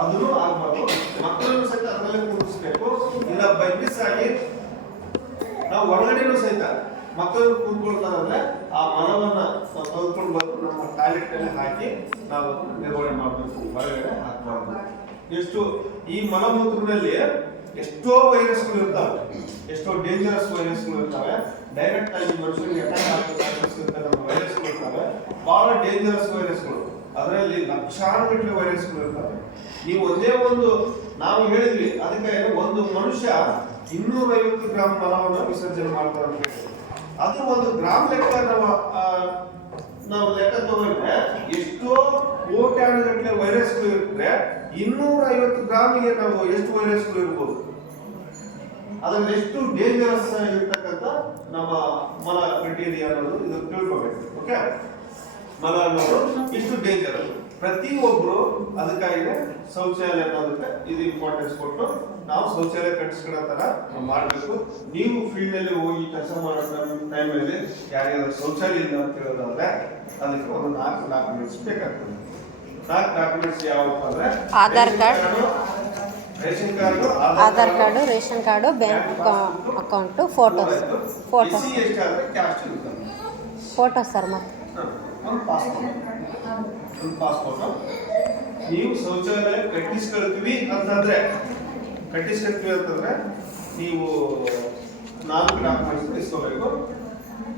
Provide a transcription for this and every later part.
ಅದನ್ನು ಆಗ್ಬಾರ್ದು. ಮಕ್ಕಳನ್ನು ಸಹಿತ ಅದರಲ್ಲೇ ಕೂರಿಸ್ಬೇಕು. ಇಲ್ಲ ಬೈ ಮಿಸ್ ಆಗಿ ನಾವು ಹೊರಗಡೆನೂ ಸಹಿತ ಮಕ್ಕಳು ಕೂತ್ಕೊಳ್ತಾರಂದ್ರೆ ಆ ಮಲವನ್ನ ತೆಗೆದುಕೊಂಡು ಬಂದು ನಮ್ಮ ಟಾಯ್ಲೆಟ್ ಅಲ್ಲಿ ಹಾಕಿ ನಾವು ನಿರ್ವಹಣೆ ಮಾಡಬೇಕು, ಹೊರಗಡೆ ಹಾಕಬಾರ್ದು. ಎಷ್ಟು ಈ ಮಲಮೂತ್ರದಲ್ಲಿ ಎಷ್ಟೋ ವೈರಸ್ಗಳು ಇರ್ತಾವೆ, ಎಷ್ಟೋ ಡೇಂಜರಸ್ ವೈರಸ್ಗಳು ಇರ್ತವೆ. ಡೈರೆಕ್ಟ್ ಆಗಿ ಮನುಷ್ಯನಿಗೆ ಅಟ್ಯಾಕ್ ಆಗೋ ವೈರಸ್ಗಳು ಇರ್ತವೆ, ಬಹಳ ಡೇಂಜರಸ್ ವೈರಸ್ಗಳು. ಅದರಲ್ಲಿ ಲಕ್ಷಾನುಗಟ್ಟಲೆ ವೈರಸ್ಗಳು ಇರ್ತವೆ. ನೀವು ಒಂದೇ ಒಂದು ನಾವು ಹೇಳಿದ್ವಿ, ಅದಕ್ಕೆ ಒಂದು ಮನುಷ್ಯ 250 ಗ್ರಾಂ ಮಲವನ್ನು ವಿಸರ್ಜನೆ ಮಾಡ್ತಾರೆ ಅಂತ ಹೇಳಿ. ಅದು ಒಂದು ಗ್ರಾಮ್ ಲೆಕ್ಕ ನಾವು ಲೆಕ್ಕ ತಗೊಂಡ್ರೆ ಎಷ್ಟೋ ಕೋಟ್ಯಾನುಗಟ್ಟಲೆ ವೈರಸ್ಗಳು ಇರ್ತದೆ. 250 ಗ್ರಾಮಿಗೆ ನಾವು ಎಷ್ಟು ವೈರಸ್ಗಳು ಇರ್ಬೋದು, ಅದ್ರಲ್ಲಿ ಎಷ್ಟು ಡೇಂಜರಸ್ ಇರ್ತಕ್ಕಂಥ ನಮ್ಮ ಮಲ ಬ್ಯಾಕ್ಟೀರಿಯಾ ಅನ್ನೋದು ಇದು ತಿಳ್ಕೋಬೇಕು. ಓಕೆ, ಮಲ ಅನ್ನೋದು ಇಷ್ಟು ಡೇಂಜರ್. ಪ್ರತಿಯೊಬ್ರು ಅದಕ್ಕಾಗಿ ಶೌಚಾಲಯ ಅನ್ನೋದಕ್ಕೆ ಇದು ಇಂಪಾರ್ಟೆನ್ಸ್ ಕೊಟ್ಟು ನಾವು ಶೌಚಾಲಯ ಕಟ್ಟಿಸ್ಕೊಳ್ಳೋ ತರ ಮಾಡಬೇಕು. ನೀವು ಫೀಲ್ಡ್ ಅಲ್ಲಿ ಹೋಗಿ ಕೆಲಸ ಮಾಡೋ ಟೈಮಲ್ಲಿ ಯಾರ್ಯಾರು ಶೌಚಾಲಯ ಇಲ್ಲ ಅಂತ ಹೇಳೋದಾದ್ರೆ ಅದಕ್ಕೆ ಒಂದು 4 ಡಾಕ್ಯುಮೆಂಟ್ಸ್ ಬೇಕಾಗ್ತದೆ. 4 ಡಾಕ್ಯುಮೆಂಟ್ಸ್ ಯಾವಪ್ಪ ಅಂದ್ರೆ Aadhaar card, ration card, Aadhaar card, ration card, bank account, photo photo sir, ಮತ್ತೆ ಒಂದು ಪಾಸ್ಪೋರ್ಟ್. ನೀವು ಶೌಚಾಲಯ ಕಟ್ಟಿಸ್ಕೊಳ್ತೀವಿ ಅಂತಂದ್ರೆ ನೀವು 4 ಡಾಕ್ಯುಮೆಂಟ್ಸ್ ಇಸ್ಕೋಬೇಕು.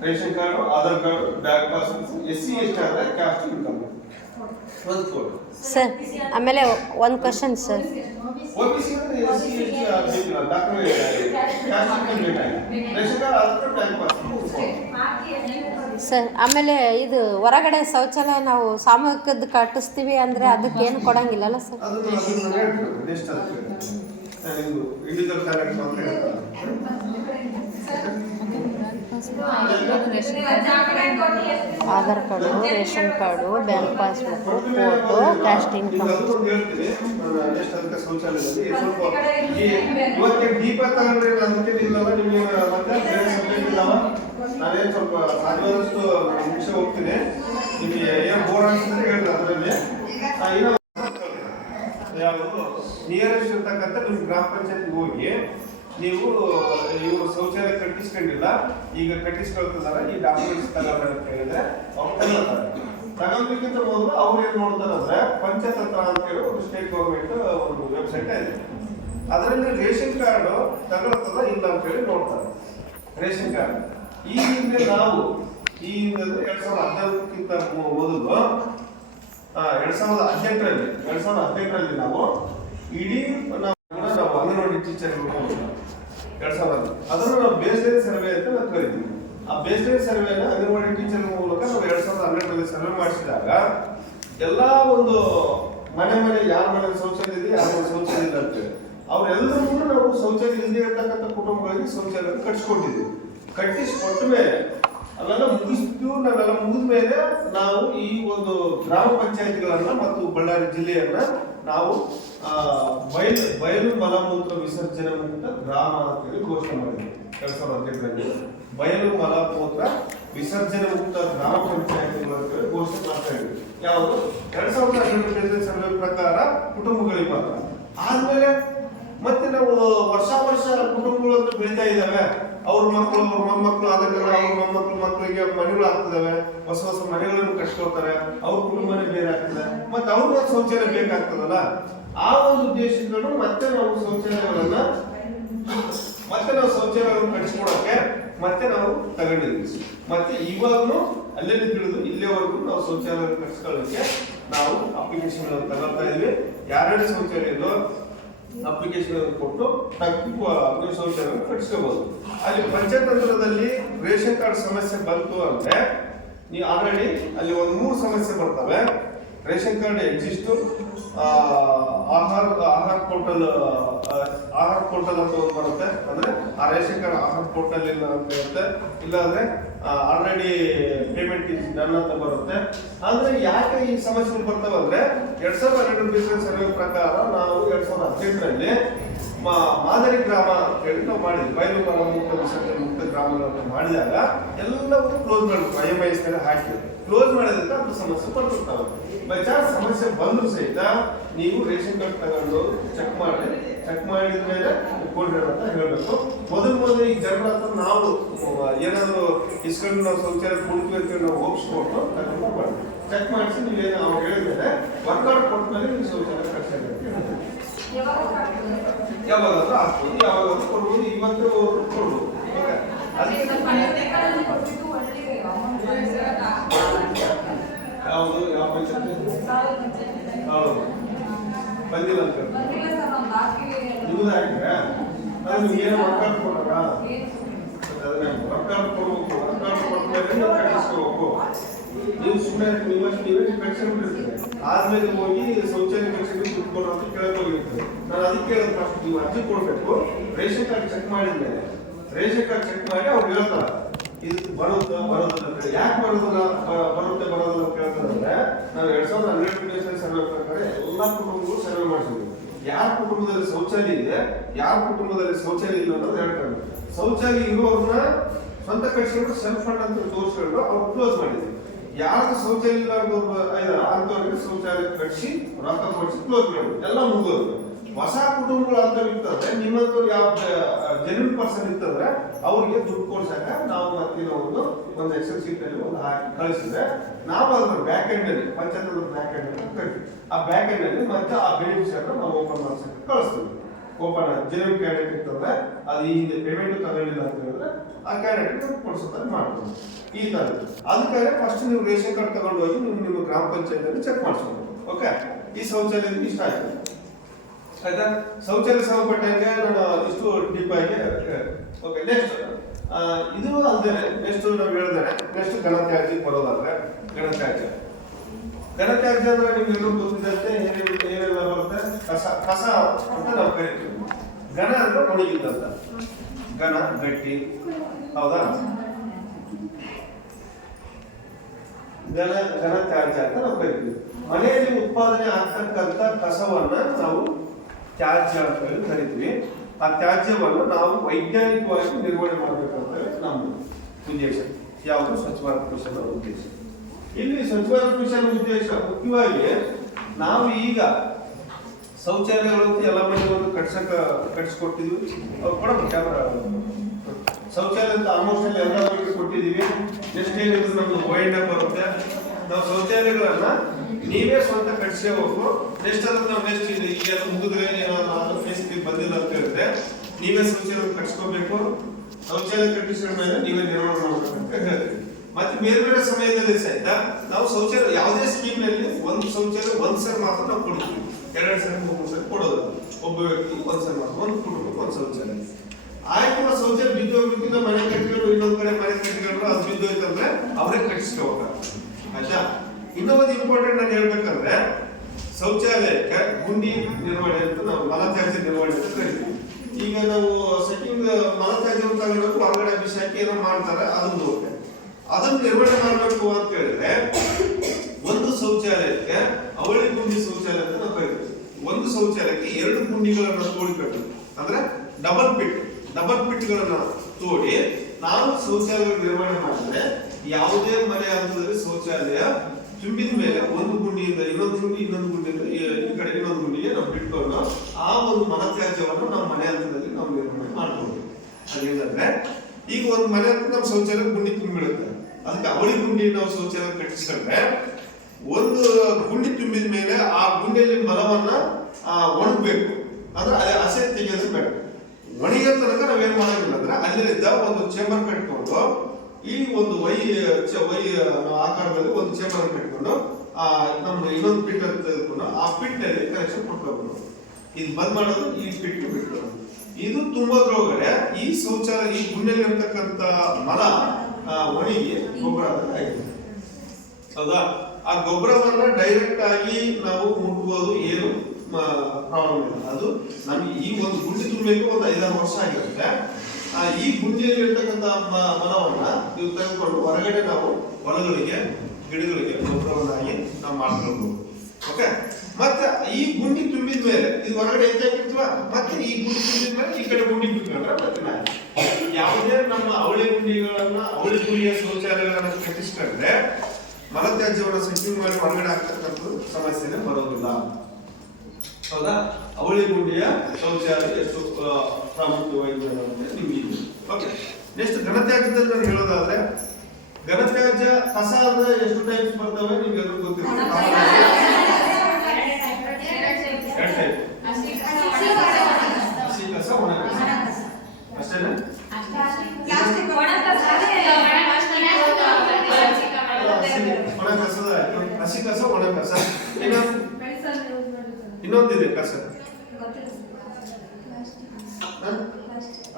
Ration card, Aadhaar card, bank passbook, SC ST ಆದ್ರೆ ಕ್ಯಾಸ್ಟ್ ಇನ್ಕಮ್, ಒಂದು ಫೋಟೋ ಸರ್. ಆಮೇಲೆ ಒಂದು ಕ್ವಶನ್ ಸರ್, OBC ಅಂದ್ರೆ SC ST document caste income ಬೇಕಾಗಿದೆ. Ration card, Aadhaar card, bank passbook sir. ಆಮೇಲೆ ಇದು ಹೊರಗಡೆ ಶೌಚಾಲಯ ನಾವು ಸಾಮೂಹಿಕದ್ದು ಕಟ್ಟಿಸ್ತೀವಿ ಅಂದರೆ ಅದಕ್ಕೆ ಏನು ಕೊಡಂಗಿಲ್ಲಲ್ಲ ಸರ್? Aadhaar card, ration card, bank passbook, photo, caste income. ನಾನೇನು ಸ್ವಲ್ಪ ಸಾಧ್ಯವಾದಷ್ಟು ಮುಂಚೆ ಹೋಗ್ತೀನಿ. ನಿಮಗೆ ಏನು ಬೋರ್ ಅನ್ಸಿದ್ರೆ ಹೇಳ್ತಾರೆ. ಅದರಲ್ಲಿ ಯಾವುದು ನಿಯರೆಸ್ಟ್ ಇರ್ತಕ್ಕಂಥ ನಿಮ್ಮ ಗ್ರಾಮ ಪಂಚಾಯತ್ಗೆ ಹೋಗಿ ನೀವು ಇವರು ಶೌಚಾಲಯ ಕಟ್ಟಿಸ್ಕೊಂಡಿಲ್ಲ, ಈಗ ಕಟ್ಟಿಸ್ಕೊಳ್ತಿದ್ದಾರೆ, ಈ ಡಾಕ್ಯುಮೆಂಟ್ಸ್ ತಗೊಳ್ಳಿ ಅಂತ ಹೇಳಿದ್ರೆ ಅವ್ರು ತಗೊಳ್ತಾರೆ. ತಗೊಳ್ಬೇಕಿಂತ ಮೊದಲು ಅವ್ರು ಏನು ನೋಡ್ತಾರೆ ಅಂದ್ರೆ ಪಂಚತಂತ್ರ ಅಂತ ಹೇಳಿ ಒಂದು ಸ್ಟೇಟ್ ಗೌರ್ಮೆಂಟ್ ಒಂದು ವೆಬ್ಸೈಟ್ ಇದೆ. ಅದರಲ್ಲಿ ರೇಷನ್ ಕಾರ್ಡು ತಗೊಳ್ತದ ಇಲ್ಲ ಅಂತ ಹೇಳಿ ನೋಡ್ತಾರೆ. ರೇಷನ್ ಕಾರ್ಡ್ ಈ ಹಿಂದೆ ನಾವು ಈ 2014ಕ್ಕಿಂತ ಮೊದಲು 2018ರಲ್ಲಿ ನಾವು ಇಡೀ ನಾವು ಅಂಗನವಾಡಿ ಟೀಚರ್ 2000 ಅದನ್ನು ನಾವು ಬೇಸ್ ಲೈನ್ ಸರ್ವೆ ಅಂತ ನಾವು ಕರಿತೀವಿ. ಆ ಬೇಸ್ ಲೈನ್ ಸರ್ವೆನ ಅಂಗನವಾಡಿ ಟೀಚರ್ ಮೂಲಕ ನಾವು 2012ರಲ್ಲಿ ಸರ್ವೆ ಮಾಡಿಸಿದಾಗ ಎಲ್ಲ ಒಂದು ಮನೆ ಯಾರ ಮನೆ ಶೌಚಾಲಯ ಇದೆ, ಯಾರ ಮನೆ ಶೌಚಾಲಯ ಇಲ್ಲ ಅಂತೇಳಿ ಅವ್ರೆಲ್ಲರೂ ನಾವು ಶೌಚಾಲಯ ಇಲ್ಲದೆ ಇರ್ತಕ್ಕಂಥ ಕುಟುಂಬಗಳಿಗೆ ಶೌಚಾಲಯ ಕಟ್ಟಿಸ್ಕೊಟ್ಟಿದ್ದೀವಿ. ಕಟ್ಟಿಸಿಕೊಟ್ಟ ಮೇಲೆ ಅವೆಲ್ಲ ನಾವೆಲ್ಲ ಮುಗಿದ ಮೇಲೆ ನಾವು ಈ ಒಂದು ಗ್ರಾಮ ಪಂಚಾಯತ್ಗಳನ್ನ ಮತ್ತು ಬಳ್ಳಾರಿ ಜಿಲ್ಲೆಯನ್ನ ನಾವು ಬಯಲು ಮಲಮೂತ್ರ ವಿಸರ್ಜನೆ ಮುಕ್ತ ಗ್ರಾಮ ಅಂತೇಳಿ ಘೋಷಣೆ ಮಾಡಿದ್ವಿ. 2018ರಲ್ಲಿ ಬಯಲು ಮಲಮೂತ್ರ ವಿಸರ್ಜನೆ ಮುಕ್ತ ಗ್ರಾಮ ಪಂಚಾಯತ್ಗಳು ಅಂತೇಳಿ ಘೋಷಣೆ ಮಾಡ್ತಾ ಇದ್ವಿ. ಯಾವುದು 2018 ಸರ್ವೆ ಪ್ರಕಾರ ಕುಟುಂಬಗಳಿಗೆ ಮಾತ್ರ. ಆದ್ಮೇಲೆ ಮತ್ತೆ ನಾವು ವರ್ಷ ಕುಟುಂಬಗಳು ಅಂತ ಬೆಳೀತಾ ಇದ್ದಾವೆ. ಅವ್ರ ಮಕ್ಕಳು, ಅವ್ರ ಮೊಮ್ಮಕ್ಕಳು ಆದಾಗ ಅವ್ರ ಮಕ್ಕಳಿಗೆ ಮನೆಗಳು ಆಗ್ತದವೆ, ಹೊಸ ಮನೆಗಳನ್ನು ಕಟ್ಕೊಳ್ತಾರೆ, ಅವ್ರ ಕುಟುಂಬನೇ ಬೇರೆ ಆಗ್ತದೆ, ಮತ್ತೆ ಅವ್ರಿಗೆ ಶೌಚಾಲಯ ಬೇಕಾಗ್ತದಲ್ಲ. ಆ ಒಂದು ಉದ್ದೇಶಗಳು ಮತ್ತೆ ನಾವು ಶೌಚಾಲಯಗಳನ್ನು ಕಟ್ಟಿಸ್ಕೊಡಕ್ಕೆ ಮತ್ತೆ ನಾವು ತಗೊಂಡಿದ್ವಿ. ಮತ್ತೆ ಇವಾಗನು ಅಲ್ಲೆಲ್ಲಿ ತಿಳಿದು ಇಲ್ಲಿವರೆಗೂ ನಾವು ಶೌಚಾಲಯ ಕಟ್ಟಿಸ್ಕೊಳ್ಳೋಕೆ ನಾವು ಅಪ್ಲಿಕೇಶನ್ ತಗೊಳ್ತಾ ಇದ್ವಿ. ಯಾರ್ಯಾರು ಶೌಚಾಲಯ ಇಲ್ಲೋ ಅಪ್ಲಿಕೇಶನ್ ಕೊಟ್ಟು ನೀವು ಶೌಚಾಲಯ ಕಟ್ಟಿಸ್ಕೋಬಹುದು. ಅಲ್ಲಿ ಪಂಚತಂತ್ರದಲ್ಲಿ ರೇಷನ್ ಕಾರ್ಡ್ ಸಮಸ್ಯೆ ಬಂತು ಅಂದ್ರೆ ನೀವು ಆಲ್ರೆಡಿ ಅಲ್ಲಿ ಒಂದು 3 ಸಮಸ್ಯೆ ಬರ್ತವೆ. ರೇಷನ್ ಕಾರ್ಡ್ ಎಕ್ಸಿಸ್ಟು, ಆಹಾರ ಪೋರ್ಟಲ್ ಅಂತ ಒಂದು ಬರುತ್ತೆ, ಅಂದ್ರೆ ಆ ರೇಷನ್ ಕಾರ್ಡ್ ಆಹಾರ ಪೋರ್ಟಲ್ ಇಲ್ಲ ಅಂತ ಇರುತ್ತೆ. ಇಲ್ಲಾಂದ್ರೆ ಆಲ್ರೆಡಿ ಪೇಮೆಂಟ್ ಇಸ್ ಡನ್ ಅಂತ ಬರುತ್ತೆ. ಅಂದ್ರೆ ಯಾಕೆ ಈ ಸಮಸ್ಯೆಗಳು ಬರ್ತವೆ ಅಂದ್ರೆ 2012 ಬಿಸಿನೆಸ್ ಸರ್ವೆ ಪ್ರಕಾರ ನಾವು 2018ರಲ್ಲಿ ಮಾದರಿ ಗ್ರಾಮ ಅಂತ ಹೇಳಿ ನಾವು ಮಾಡಿದ್ವಿ. ಬಯಲು ಮಲ ಮುಕ್ತ ವಿಸರ್ಜನೆ ಮುಕ್ತ ಗ್ರಾಮಗಳನ್ನು ಮಾಡಿದಾಗ ಎಲ್ಲವೂ ಕ್ಲೋಸ್ ಮಾಡಬೇಕು. IMIS ಹಾಕಿ ಕ್ಲೋಸ್ ಮಾಡೋದ್ರಿಂದ ಅದು ಸಮಸ್ಯೆ ಬರ್ತಿರ್ತಾವೆ. ಬೈ ಚಾನ್ಸ್ ಸಮಸ್ಯೆ ಬಂದರೂ ಸಹಿತ ನೀವು ರೇಷನ್ ಕಾರ್ಡ್ ತಗೊಂಡು ಚೆಕ್ ಮಾಡಿದ ಮೇಲೆ ಕೊಡ್ರಿ ಅಂತ ಹೇಳಬೇಕು. ಮೊದಲು ಈಗ ಜನರ ಹತ್ರ ನಾವು ಏನಾದರೂ ಇಸ್ಕೊಂಡು ನಾವು ಶೌಚಾಲಯ ಕೊಡ್ತೀವಿ ಅಂತೇಳಿ ನಾವು ಹೋಗಿಸ್ಕೊಟ್ಟು ತಗೊಂಡು ಮಾಡ್ತೀವಿ. ಚೆಕ್ ಮಾಡಿಸಿ ನೀವೇನು ಅವ್ರು ಹೇಳಿದ್ರೆ ವರ್ಕೌಟ್ ಕೊಟ್ಟ ಮೇಲೆ ನೀವು ಶೌಚಾಲಯ ಕಟ್ಸಿದ್ರೆ ಯಾವಾಗಾದ್ರೂ ಆಗ್ಬೋದು, ಯಾವಾಗಾದ್ರೂ ಕೊಡ್ಬೋದು, ಇವತ್ತು ಕೊಡ್ಬೋದು. ಯಾವುದು ಯಾವ ಪಂಚಾಯತ್ ಹೌದು ಬಂದಿಲ್ಲ ಅಂತ ನಿಮ್ದು ಹಾಕಿದ್ರೆ ಅದು ಏನು ವರ್ಕೌಟ್ ಕೊಟ್ಟಾಗ ಅದನ್ನ ವರ್ಕೌಟ್ ಕೊಡ್ಬೇಕು. ವರ್ಕೌಟ್ ಕೊಟ್ಟ ಮೇಲೆ ಕಟ್ಟಿಸ್ಕೋಬೇಕು. ನೀವು ಸುಮ್ಮನೆ ನೀವೇ ಕಟ್ಸಿರ್ಬಿಟ್ಟಿರ್ತೀರಿ. ಆದ್ಮೇಲೆ ಹೋಗಿ ಶೌಚಾಲಯ ಕಟ್ಸಿದ್ರೆ ದುಡ್ಡು ಕೊಡೋ ಅಂತ ಕೇಳಕ್ ಹೋಗಿರ್ತೀವಿ. ನಾನು ಅದಕ್ಕೆ ಕೇಳಿದ್ರೆ ಫಸ್ಟ್ ನೀವು ಅರ್ಜಿ ಕೊಡ್ಬೇಕು. ರೇಷನ್ ಕಾರ್ಡ್ ಚೆಕ್ ಮಾಡಿದ್ಮೇಲೆ ರೇಷನ್ ಕಾರ್ಡ್ ಚೆಕ್ ಮಾಡಿ ಅವ್ರು ಹೇಳ್ತಾರ ಇದು ಬರೋದಿಲ್ಲ ಯಾಕೆ ಬರೋದಿಲ್ಲ ಅಂತ ಕೇಳ್ತಾರಂದ್ರೆ ನಾವು 2012 ಸರ್ವೆ ಪ್ರಕಾರ ಎಲ್ಲಾ ಕುಟುಂಬಗಳು ಸರ್ವೆ ಮಾಡಿಸಿದ್ವಿ. ಯಾರ ಕುಟುಂಬದಲ್ಲಿ ಶೌಚಾಲಯ ಇದೆ, ಯಾರ ಕುಟುಂಬದಲ್ಲಿ ಶೌಚಾಲಯ ಇಲ್ಲ ಅನ್ನೋದು ಹೇಳ್ತಾರೆ. ಶೌಚಾಲಯ ಇರೋರ್ನ ಸ್ವಂತ ಕಟ್ಸಿಕೊಂಡು ಸೆಲ್ಫ್ ಫಂಡ್ ಅಂತ ತೋರಿಸ್ಕೊಂಡು ಅವ್ರು ಕ್ಲೋಸ್ ಮಾಡಿದ್ವಿ. ಯಾರು ಶೌಚಾಲಯ ಇಲ್ಲ ಅಂತವ್ರಿಗೆ ಶೌಚಾಲಯ ಕಟ್ಸಿ ರೊಕ್ಕ ಕೊಡಿಸಿ ಕ್ಲೋಸ್ ಮಾಡೋದು ಎಲ್ಲ ಮುಗಿದೋದು. ಹೊಸ ಕುಟುಂಬಗಳು ಅಂತ ಇರ್ತಂದ್ರೆ ನಿಮ್ಮಂತವ್ರು ಯಾವ ಜೆನ್ಯೂನ್ ಪರ್ಸನ್ ಇರ್ತಂದ್ರೆ ಅವ್ರಿಗೆ ದುಡ್ಡು ಕೊಡ್ಸಕ ನಾವು ಮತ್ತೆ ಒಂದು ಎಕ್ಸೆಲ್ ಶೀಟ್ ಅಲ್ಲಿ ಒಂದು ಹಾಕಿ ಕಳಿಸಿದ್ರೆ ನಾವು ಅದನ್ನ ಬ್ಯಾಕ್ ಎಂಡ್ ಅಲ್ಲಿ ಪಂಚಾಯತ್ ಬ್ಯಾಕ್ ಎಂಡ್ ಅಲ್ಲಿ ಕಟ್ತೀವಿ. ಆ ಬ್ಯಾಕ್ ಎಂಡ್ ಅಲ್ಲಿ ಮತ್ತೆ ಆ ಬೆನಿಫಿಷಿಯರ್ ನಾವು ಓಪನ್ ಮಾಡ್ಸಕ್ಕೆ ಕಳಿಸ್ತೀವಿ. ಓಪನ್ ಜೆನ್ಯೂನ್ ಕ್ಯಾಂಡಿಡೇಟ್ ಇರ್ತಂದ್ರೆ ಅದು ಈ ಪೇಮೆಂಟ್ ತಗೊಂಡಿಲ್ಲ ಅಂತ ಹೇಳಿದ್ರೆ ಆ ಕ್ಯಾಂಡಿಡೇಟ್ ಕೊಡ್ಸೋದಾಗಿ ಮಾಡ್ತೀವಿ. ಈ ತರ ಅದಕ್ಕಾಗಿ ಫಸ್ಟ್ ನೀವು ರೇಷನ್ ಕಾರ್ಡ್ ತಗೊಂಡು ಹೋಗಿ ನಿಮ್ಮ ಗ್ರಾಮ ಪಂಚಾಯತ್ ಅಲ್ಲಿ ಚೆಕ್ ಮಾಡಿಸ್ಬೋದು. ಓಕೆ, ಈ ಶೌಚಾಲಯ ಇಷ್ಟ ಆಯ್ತು ಆಯ್ತಾ. ಶೌಚಾಲಯ ಸಂಬಂಧಪಟ್ಟಂಗೆ ನಾನು ಇಷ್ಟು ಡೀಪ್ ಆಗಿ ಓಕೆ. ನೆಕ್ಸ್ಟ್ ಇದು ಅಲ್ದೇನೆ ನೆಕ್ಸ್ಟ್ ನಾವು ಹೇಳಿದ್ರೆ ನೆಕ್ಸ್ಟ್ ಘನತ್ಯಾಜ್ಯ ಬರೋದಾದ್ರೆ ಘನತ್ಯಾಜ್ಯ ಅಂದ್ರೆ ನಿಮ್ಗೆ ಎಲ್ಲರೂ ಗೊತ್ತಿದ್ದಂತೆ ಏನೆಲ್ಲ ಬರುತ್ತೆ. ಕಸ ಅಂತ ನಾವು ಕರಿತೀವಿ. ಘನ ಅಂದ್ರೆ ಒಣಗಿದ್ದಂತ ಘನ ಗಟ್ಟಿ ಹೌದಾ. ಘನತ್ಯಾಜ್ಯ ಅಂತ ನಾವು ಕರಿತೀವಿ. ಮನೆಯಲ್ಲಿ ಉತ್ಪಾದನೆ ಆಗ್ತಕ್ಕಂಥ ಕಸವನ್ನ ನಾವು ತ್ಯಾಜ್ಯ ಅಂತ ಹೇಳಿ ಕರಿತೀವಿ. ಆ ತ್ಯಾಜ್ಯವನ್ನು ನಾವು ವೈಜ್ಞಾನಿಕವಾಗಿ ನಿರ್ವಹಣೆ ಮಾಡಬೇಕಂತ ನಮ್ಮ ಉದ್ದೇಶ. ಯಾವುದು ಸ್ವಚ್ಛ ಭಾರತ್ ಮಿಷನ್ ಉದ್ದೇಶ. ಇಲ್ಲಿ ಸ್ವಚ್ಛ ಭಾರತ್ ಮಿಷನ್ ಉದ್ದೇಶ ಮುಖ್ಯವಾಗಿ ನಾವು ಈಗ ಶೌಚಾಲಯಗಳು ಎಲ್ಲ ಮನೆಗಳನ್ನು ಕಟ್ಸಿಕೊಟ್ಟಿದ್ವಿ. ಅವ್ರು ಕೊಡೋದು ಕ್ಯಾಮ್ರಾ ಶೌಚಾಲಯ ಅಂತ ಆಲ್ಮೋಸ್ಟ್ ಎಲ್ಲ ಕೊಟ್ಟಿದ್ದೀವಿ. ನೆಕ್ಸ್ಟ್ ಏನಿದ್ರು ನಮ್ದು ONDM ಬರುತ್ತೆ. ನಾವು ಶೌಚಾಲಯಗಳನ್ನ ನೀವೇ ಸ್ವಂತ ಕಟ್ಸ್ಕೋಬೇಕು. ನೆಕ್ಸ್ಟ್ ಅದನ್ನ ನಾವು ನೆಕ್ಸ್ಟ್ ಈಗ ಮುಗಿದ್ರೆ ಫೇಸ್ ಬಂದಿಲ್ಲ ಅಂತ ಹೇಳಿದ್ರೆ ನೀವೇ ಶೌಚಾಲಯ ಕಟ್ಸ್ಕೋಬೇಕು. ಶೌಚಾಲಯ ಕಟ್ಟಿಸಿದ ಮೇಲೆ ನೀವೇ ನಿರ್ವಹಣೆ ಮಾಡ್ಬೇಕಂತ ಹೇಳ್ತೀವಿ. ಮತ್ತೆ ಬೇರೆ ಬೇರೆ ಸಮಯದಲ್ಲಿ ಸಹಿತ ನಾವು ಶೌಚಾಲಯ ಯಾವುದೇ ಸ್ಕೀಮ್ ನಲ್ಲಿ ಒಂದು ಶೌಚಾಲಯ ಒಂದ್ಸರಿ ಮಾತ್ರ ನಾವು ಕೊಡ್ತೀವಿ. 2 ಸರಿ 3 ಸರಿ ಕೊಡೋದು. ಒಬ್ಬ ವ್ಯಕ್ತಿ ಒಂದ್ಸರಿ ಮಾತ್ರ, ಒಂದು ಕುಟುಂಬಕ್ಕೆ ಒಂದು ಶೌಚಾಲಯ ಆಯ್ತು. ಶೌಚಾಲಯ ಬಿದ್ದೋಗ್ಬಿಟ್ಟಿಲ್ಲ, ಮನೆ ಕಟ್ಟಿದ್ರು ಇನ್ನೊಂದ್ ಕಡೆ ಮನೆ ಕಟ್ಟಿದ್ರು ಅದು ಬಿದ್ದೋಯ್ತಂದ್ರೆ ಅವರೇ ಕಟ್ಟಿಸ್ಕೋಬೇಕು ಆಯ್ತಾ. ಇನ್ನೊಂದು ಇಂಪಾರ್ಟೆಂಟ್ ನಾನು ಹೇಳ್ಬೇಕಂದ್ರೆ ಶೌಚಾಲಯಕ್ಕೆ ಗುಂಡಿ ನಿರ್ವಹಣೆ ಅಂತ ನಾವು ಮಲತ್ಯಾಜ್ಯ ನಿರ್ವಹಣೆ ಅಂತ ಕರಿತೀವಿ. ಈಗ ನಾವು ಸೆಟ್ಟಿಂಗ್ ಮಲತ್ಯಾಜ್ಯ ತಗೊಂಡು ಹೊರಗಡೆ ಬಿಸಾಕಿ ಏನೋ ಮಾಡ್ತಾರೆ, ಅದೊಂದು ಹೋಗುತ್ತೆ. ಅದನ್ನು ನಿರ್ವಹಣೆ ಮಾಡಬೇಕು ಅಂತ ಹೇಳಿದ್ರೆ ಒಂದು ಶೌಚಾಲಯಕ್ಕೆ ಅವಳಿ ಗುಂಡಿ ಶೌಚಾಲಯ ಅಂತ ನಾವು ಕರಿತೀವಿ. ಒಂದು ಶೌಚಾಲಯಕ್ಕೆ 2 ಗುಂಡಿಗಳನ್ನು ತೋಡಿಕೊಂಡು ಅಂದ್ರೆ ಡಬಲ್ ಪಿಟ್ಗಳನ್ನ ತೋಡಿ ನಾವು ಶೌಚಾಲಯ ನಿರ್ವಹಣೆ ಮಾಡಿದ್ರೆ ಯಾವುದೇ ಮನೆ ಹಂತದಲ್ಲಿ ಶೌಚಾಲಯ ತುಂಬಿದ ಮೇಲೆ ಒಂದು ಗುಂಡಿಯಿಂದ ಇನ್ನೊಂದು ಗುಂಡಿಯಿಂದ ಈ ಕಡೆ ಇನ್ನೊಂದು ಗುಂಡಿಗೆ ನಾವು ಬಿಟ್ಕೊಂಡು ಆ ಒಂದು ಮಲತ್ಯಾಜ್ಯವನ್ನು ನಾವು ಮನೆ ಹಂತದಲ್ಲಿ ನಾವು ನಿರ್ವಹಣೆ ಮಾಡ್ಬೋದು. ಅದೇನಂದ್ರೆ ಈಗ ಒಂದು ಮನೆ ಅಂತ ನಮ್ಮ ಶೌಚಾಲಯ ಗುಂಡಿ ತುಂಬಿಡುತ್ತೆ. ಅದಕ್ಕೆ ಅವಳಿ ಗುಂಡಿ ನಾವು ಶೌಚಾಲಯ ಕಟ್ಟಿಸ್ಕೊಂಡ್ರೆ ಒಂದು ಗುಂಡಿ ತುಂಬಿದ ಮೇಲೆ ಆ ಗುಂಡಿಯಲ್ಲಿ ಮಲವನ್ನ ಒಣಗಬೇಕು. ಅಂದ್ರೆ ಹಸೆ ತೆಗೆಯೋದು ಬೇಡ. ಒಣಗಿದ ತನಕ ನಾವೇನ್ ಮಾಡೋದಿಲ್ಲ ಅಂದ್ರೆ ಅಲ್ಲಿಂದ ಒಂದು ಚೇಂಬರ್ ಕಟ್ಕೊಂಡು ಈ ಒಂದು ವೈ ಆಕಾರದಲ್ಲಿ ಒಂದು ಚೇಂಬರ್ ಕಟ್ಕೊಂಡು ನಮ್ಗೆ ಇನ್ನೊಂದು ಪಿಟ್ ಅಂತ ತೆಗೆದುಕೊಂಡು ಆ ಪಿಟ್ ಅಲ್ಲಿ ಕನೆಕ್ಷನ್ ಕೊಟ್ಕೋಬೇಕು. ಇದು ಬಂದ್ ಮಾಡೋದು ಈ ಪಿಟ್ ಬಿಟ್ಟು ಇದು ತುಂಬೋದ್ರೊಳಗಡೆ ಈ ಶೌಚಾಲಯ ಈ ಗುಂಡಿಯಲ್ಲಿ ಇರ್ತಕ್ಕಂಥ ಮಲ ಒಣಗಿ ಗೊಬ್ಬರ ಆಗಿದೆ ಹೌದಾ. ಆ ಗೊಬ್ಬರವನ್ನ ಡೈರೆಕ್ಟ್ ಆಗಿ ನಾವು ಮುಟ್ಬೋದು, ಏನು ಪ್ರಾಬ್ಲಮ್ ಇಲ್ಲ. ಅದು ನಮ್ಗೆ ಈ ಒಂದು ಗುಂಡಿ ತುಂಬಬೇಕು ಒಂದು 5-6 ವರ್ಷ ಆಗಿರುತ್ತೆ. ಈ ಗುಂಡಿಯಲ್ಲಿ ಇರ್ತಕ್ಕಂಥ ಮಲವನ್ನ ನೀವು ತೆಗೆದುಕೊಂಡು ಹೊರಗಡೆ ನಾವು ಹೊಲಗಳಿಗೆ ಗಿಡಗಳಿಗೆ ಗೊಬ್ಬರವನ್ನಾಗಿ ನಾವು ಮಾಡ್ಕೊಳ್ಬಹುದು. ಓಕೆ, ಮತ್ತೆ ಈ ಗುಂಡಿ ತುಂಬಿದ ಮೇಲೆ ಇದು ಹೊರಗಡೆ ಹೆಚ್ಚಾಗಿರ್ತೀವ ಮತ್ತೆ ಈ ಗುಂಡಿ ತುಂಬಿದ್ಮೇಲೆ ಈ ಕಡೆ ಗುಂಡಿ ಬಿಟ್ಕೊಂಡ್ರೆ ಮತ್ತೆ ನಾಯಿ. ಯಾವುದೇ ನಮ್ಮ ಅವಳಿ ಗುಂಡಿಯ ಶೌಚಾಲಯಗಳನ್ನ ಕಟ್ಟಿಸ್ಕೊಂಡ್ರೆ ಮಲತ್ಯಾಜ್ಯವನ್ನು ಸಂಖ್ಯೆ ಮಾಡಿ ಹೊರಗಡೆ ಹಾಕ್ತಕ್ಕಂಥದ್ದು ಸಮಸ್ಯೆನೇ ಬರೋದಿಲ್ಲ. ಹೌದಾ? ಅವಳಿ ಗುಂಡಿಯ ಶೌಚಾಲಯ ಎಷ್ಟು ಪ್ರಾಮುಖ್ಯವಾಗಿದೆ ಅಂತ ನಿಮ್ಗೆ. ಓಕೆ, ನೆಕ್ಸ್ಟ್ ಘನತ್ಯಾಜ್ಯದಲ್ಲಿ ನಾನು ಹೇಳೋದಾದ್ರೆ ಘನತ್ಯಾಜ್ಯ ಕಸ ಅಂದ್ರೆ ಎಷ್ಟು ಟೈಪ್ಸ್ ಬರ್ತವೆ ನಿಮ್ಗೆ ಎಲ್ಲರೂ ಗೊತ್ತಿರುತ್ತೆ. ಹಸಿ ಕಸ, ಒಣ ಕಸ ಅಷ್ಟೇನಾ? ಒಣ ಕಸದ ಹಸಿ ಕಸ, ಒಣ ಕಸ. ಇನ್ನೊಂದಿದೆ ಕಸ,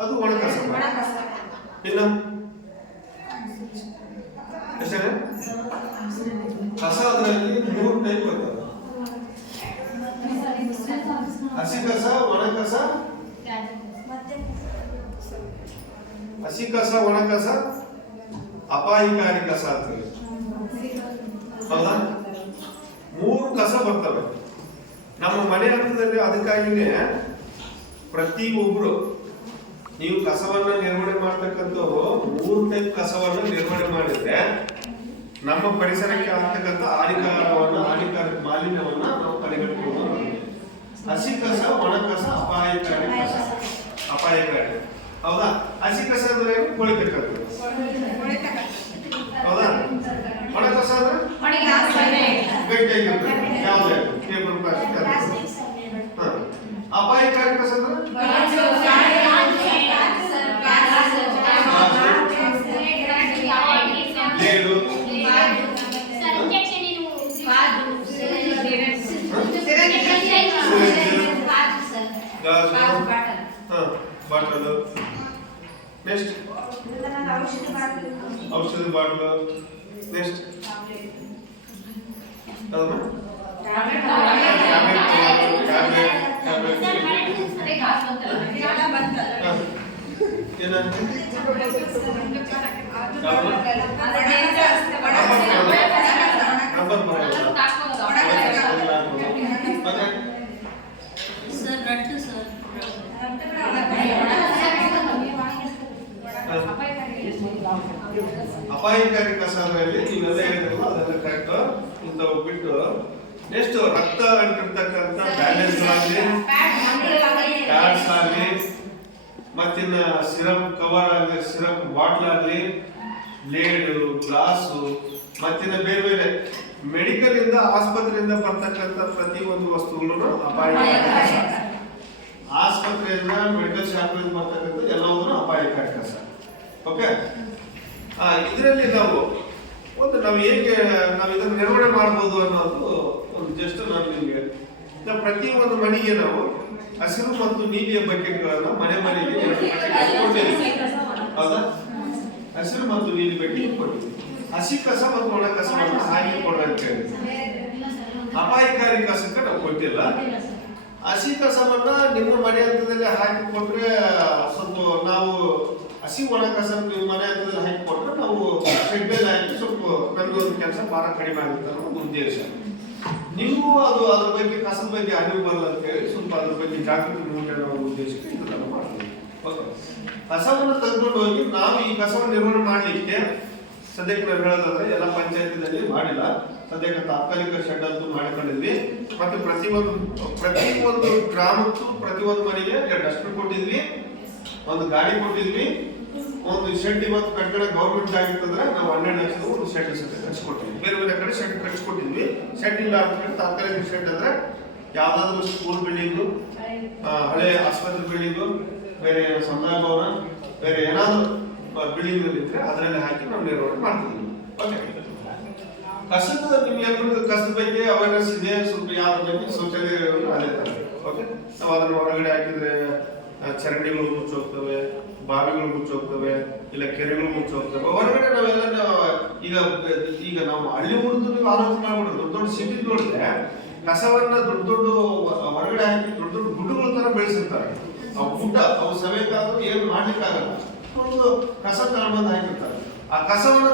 ಅದು ಒಣ ಕಸ. ಇನ್ನು ಅಷ್ಟೇನಾ? ಕಸ ಅದರಲ್ಲಿ 3 ಟೈಪ್ ಬರ್ತವೆ. ಹಸಿ ಕಸ, ಒಣ ಕಸ, ಹಸಿ ಕಸ, ಒಣ ಕಸ, ಅಪಾಯಕಾರಿ ಕಸ ಅಂತೇಳಿ. ಹೌದಾ? 3 ಕಸ ಬರ್ತವೆ ನಮ್ಮ ಮನೆ ಹಂತದಲ್ಲಿ. ಅದಕ್ಕಾಗಿನೇ ಪ್ರತಿಯೊಬ್ರು ನೀವು ಕಸವನ್ನ ನಿರ್ವಹಣೆ ಮಾಡ್ತಕ್ಕಂಥವ್ರು 3 ಟೈಪ್ ಕಸವನ್ನ ನಿರ್ವಹಣೆ ಮಾಡಿದ್ರೆ ನಮ್ಮ ಪರಿಸರಕ್ಕೆ ಆಗ್ತಕ್ಕಂಥ ಹಾನಿಕಾರಕ ಮಾಲಿನ್ಯವನ್ನ ನಾವು ತಡೆಗಟ್ಟಬಹುದು. ಹಸಿ ಕಸ, ಒಣ ಕಸ, ಅಪಾಯಕಾರಿ ಕಸ. ಅಪಾಯಕಾರಿ, ಹೌದಾ? ಹಸಿ ಕಸ ಅಂದ್ರೆ ಕೊಳಿತಕ್ಕಂಥದ್ದು, ಹೌದಾ? ಒಣ ಕಸ ಅಂದ್ರೆ ಗಟ್ಟಿಯಾಗಿರ್ತದೆ, ಯಾವುದೇ ಪೇಪರ್, ಪ್ಲಾಸ್ಟಿಕ್. ಅಪಾಯಕಾರಿ ಕಸ ಅಂದ್ರೆ ಲೇಡು, ಬಾಟಲು, ನೆಕ್ಸ್ಟ್ ಔಷಧಿ ಬಾಟಲು, ನೆಕ್ಸ್ಟ್ ಅಪಾಯಕಾರಿ ಕಸ ಅದರಲ್ಲಿ ನೀವೆಲ್ಲ ಹೇಳಿದ್ರಲ್ಲ ಅದೆಲ್ಲ ಕರೆಕ್ಟ್. ಇಂಥವು ಬಿಟ್ಟು ನೆಕ್ಸ್ಟ್ ರಕ್ತ ಅಂಟಿರ್ತಕ್ಕಂಥ ಬ್ಯಾಂಡೇಜ್ಗಳಾಗಲಿ, ಪ್ಯಾಡ್ಸ್ ಆಗಲಿ, ಮತ್ತಿನ್ನ ಸಿರಪ್ ಕವರ್ ಆಗಲಿ, ಸಿರಪ್ ಬಾಟ್ಲ್ ಆಗಲಿ, ಬ್ಲೇಡು, ಗ್ಲಾಸು, ಮತ್ತಿನ್ನ ಬೇರೆ ಬೇರೆ ಮೆಡಿಕಲ್ ಇಂದ ಆಸ್ಪತ್ರೆಯಿಂದ ಬರ್ತಕ್ಕಂಥ ಪ್ರತಿಯೊಂದು ವಸ್ತುಗಳನ್ನು ಅಪಾಯಕಾರಿ ಕಸ. ಆಸ್ಪತ್ರೆಯಿಂದ ಮೆಡಿಕಲ್ ಶಾಪ್ಗಳಿಂದ ಬರ್ತಕ್ಕಂಥ ಎಲ್ಲವನ್ನೂ ಅಪಾಯಕಾರಿ ಕಸ. ಓಕೆ, ಇದರಲ್ಲಿ ನಾವು ಹೇಗೆ ನಾವು ಇದನ್ನು ನಿರ್ವಹಣೆ ಮಾಡ್ಬೋದು ಅನ್ನೋದು ಒಂದು ಜಸ್ಟ್ ನಾನು ನಿಮಗೆ ಪ್ರತಿಯೊಂದು ಮನೆಗೆ ನಾವು ಹಸಿರು ಮತ್ತು ನೀಲಿಯ ಬಕೆಟ್ಗಳನ್ನ ಮನೆಗೆ 2 ಬಕೆಟ್ ಕೊಟ್ಟಿದ್ದೀವಿ. ಹೌದಾ? ಹಸಿರು ಮತ್ತು ನೀಲಿ ಬಕೆಟ್ ಕೊಟ್ಟಿದ್ದೀವಿ. ಹಸಿ ಕಸ ಮತ್ತು ಒಣ ಕಸವನ್ನು ಹಾಕಿ ಕೊಡ್ರಿ ಅಂತ ಹೇಳಿ. ಅಪಾಯಕಾರಿ ಕಸಕ್ಕೆ ನಾವು ಕೊಟ್ಟಿಲ್ಲ. ಹಸಿ ಕಸವನ್ನ ನಿಮ್ಮ ಮನೆ ಹಂತದಲ್ಲಿ ಹಾಕಿ ಕೊಟ್ರೆ ಸ್ವಲ್ಪ ನಾವು ಹಸಿ ಒಣ ಕಸ ನೀವು ಮನೆ ಹಂತದಲ್ಲಿ ಹಾಕಿ ಕೊಟ್ರೆ ನಾವು ಶೆಡ್ ಮೇಲೆ ಹಾಕಿ ಸ್ವಲ್ಪ ನಮಗೆ ಒಂದು ಕೆಲಸ ಭಾರ ಕಡಿಮೆ ಆಗುತ್ತೆ ಅನ್ನೋ ಒಂದು ಉದ್ದೇಶ. ನೀವು ಅದ್ರ ಬಗ್ಗೆ ಕಸದ ಬಗ್ಗೆ ಅರಿವು ಬರಲ್ಲ ಅಂತ ಹೇಳಿ ಸ್ವಲ್ಪ ಅದ್ರ ಬಗ್ಗೆ ಜಾಗೃತಿ ಮೂಡಿಸೋ ಒಂದು ಉದ್ದೇಶಕ್ಕೆ ಇದನ್ನು ಮಾಡ್ತೀವಿ. ಓಕೆ, ಕಸವನ್ನು ತೆಗೆದುಕೊಂಡು ಹೋಗಿ ನಾವು ಈ ಕಸವನ್ನು ನಿರ್ವಹಣೆ ಮಾಡಲಿಕ್ಕೆ ಸದ್ಯಕ್ಕೆ ನಾವು ಹೇಳೋದಾದ್ರೆ ಎಲ್ಲ ಪಂಚಾಯತಿನಲ್ಲಿ ಮಾಡಿಲ್ಲ. ಸದ್ಯಕ್ಕೆ ತಾತ್ಕಾಲಿಕ ಶೆಡ್ ಅಂತೂ ಮಾಡಿಕೊಂಡಿದ್ವಿ. ಮತ್ತೆ ಪ್ರತಿಯೊಂದು ಗ್ರಾಮಕ್ಕೂ ಪ್ರತಿಯೊಂದು ಮನೆಗೆ 2 ಡಸ್ಟ್ಬಿನ್ ಕೊಟ್ಟಿದ್ವಿ, ಒಂದು ಗಾಡಿ ಕೊಟ್ಟಿದ್ವಿ, ಒಂದು ಶೆಡ್ ಇವತ್ತು ಕಟ್ಟಡ ಗೌರ್ಮೆಂಟ್ ಆಗಿರ್ತಂದ್ರೆ ನಾವು 12 ಲಕ್ಷದ ಒಂದು ಶೆಡ್ ಕಟ್ಸಿಕೊಟ್ಟಿದ್ವಿ. ಬೇರೆ ಬೇರೆ ಕಡೆ ಶೆಡ್ ಕಟ್ಸಿಕೊಟ್ಟಿದ್ವಿ. ಶೆಡ್ ಇಲ್ಲ ಅಂತ ಹೇಳಿ ತಾತ್ಕಾಲಿಕ ಶೆಡ್ ಅಂದ್ರೆ ಯಾವ್ದಾದ್ರು ಸ್ಕೂಲ್ ಬಿಲ್ಡಿಂಗು, ಹಳೆ ಆಸ್ಪತ್ರೆ ಬಿಲ್ಡಿಂಗು, ಬೇರೆ ಸಮುದಾಯ ಭವನ, ಬೇರೆ ಏನಾದ್ರು ಬಿಲ್ಡಿಂಗ್ ಇದ್ರೆ ಅದರಲ್ಲಿ ಹಾಕಿ ನಾವು ನಿರ್ವಹಣೆ ಮಾಡ್ತಿದ್ವಿ. ಓಕೆ, ಕಸದ ನಿಮ್ಗೆ ಕಸದ ಬಗ್ಗೆ ಅವೇರ್ನೆಸ್ ಇದೆ. ಸ್ವಲ್ಪ ಯಾವ್ದ್ರ ಬಗ್ಗೆ ಶೌಚಾಲಯಗಳು ಅದೇ ತರ. ಓಕೆ, ನಾವು ಅದನ್ನು ಹೊರಗಡೆ ಹಾಕಿದ್ರೆ ಚರಂಡಿಗಳು ಮುಚ್ಚೋಗ್ತವೆ, ಬಾವಿಗಳು ಮುಚ್ಚೋಗ್ತವೆ, ಇಲ್ಲ ಕೆರೆಗಳು ಮುಚ್ಚೋಗ್ತವೆ. ಹೊರಗಡೆ ನಾವೆಲ್ಲ ಈಗ ನಾವು ಹಳ್ಳಿ ಊರ್ದು ನೀವು ಆಲೋಚನೆ ಮಾಡ್ಬಿಟ್ಟು ದೊಡ್ಡ ಸಿಟಿ ನೋಡಿದ್ರೆ ಕಸವನ್ನ ದೊಡ್ಡ ಹೊರಗಡೆ ಹಾಕಿ ದೊಡ್ಡ ಗುಡ್ಡಗಳ ತರ ಬೆಳೆಸಿರ್ತಾರೆ. ಅವು ಗುಡ್ಡ ಅವು ಸವೇಕಾದ್ರೂ ಏನು ಮಾಡ್ಲಿಕ್ಕಾಗಲ್ಲ, ಒಂದು ಕಸ ತಗೊಂಡ್ಬಂದು ಹಾಕಿರ್ತಾರೆ. ಆ ಕಸವನ್ನ